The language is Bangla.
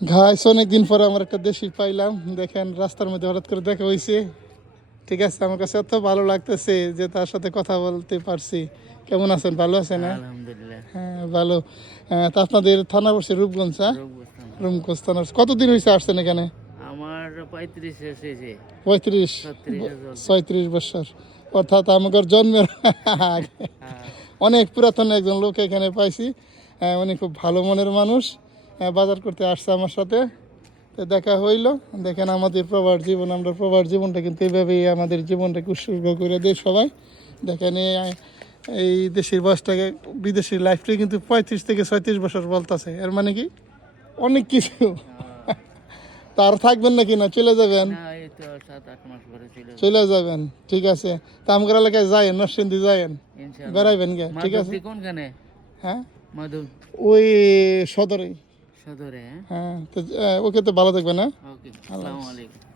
ঘাস অনেকদিন পরে আমার একটা দেশি পাইলাম, দেখেন রাস্তার মধ্যে হঠাৎ করে দেখা হয়েছে। ঠিক আছে, আমার কাছে এত ভালো লাগতেছে যে তার সাথে কথা বলতে পারছি। কেমন আছেন, ভালো আছেন? হ্যাঁ, আলহামদুলিল্লাহ। হ্যাঁ ভালো। তা আপনাদের থানা পড়ছে রূপগঞ্জ, হ্যাঁ? রূপগঞ্জ। রূপগঞ্জ থানা। কতদিন হয়েছে আসছেন এখানে? আমার 35 এসেছে। 35, 36 চলছে। 36 বছর, অর্থাৎ আমার জন্মের আগে। হ্যাঁ। অনেক পুরাতন একজন লোক এখানে পাইছি। উনি খুব ভালো মনের মানুষ। বাজার করতে আসছে আমার সাথে, তো দেখা হইলো। দেখেন আমাদের প্রবাস জীবন, আমরা প্রবাস জীবনটা কিন্তু এইভাবেই আমাদের জীবনটাকে উৎসর্গ করে দিই সবাই। দেখেন এই দেশের বয়সটাকে, বিদেশের লাইফটাই কিন্তু 35 থেকে 36 বছর বলতেছে। এর মানে কি অনেক কিছু। তার থাকবেন নাকি না চলে যাবেন? না, এই তো 7-8 মাস পরে চলে যাবেন, ঠিক আছে। তা আমগর এলাকায় যায়েন, নরসিংদী যায়েন, ইনশাআল্লাহ। বেড়াইবেন গে, ঠিক আছে? মাধবদী কোনখানে? হ্যাঁ, মাধব ওই সদরে। সদরে। হ্যাঁ, তো ওকে, তো ভালো থাকবেন, হ্যাঁ। ওকে, আল্লাহ আসসালামু হাফেজ। আলাইকুম।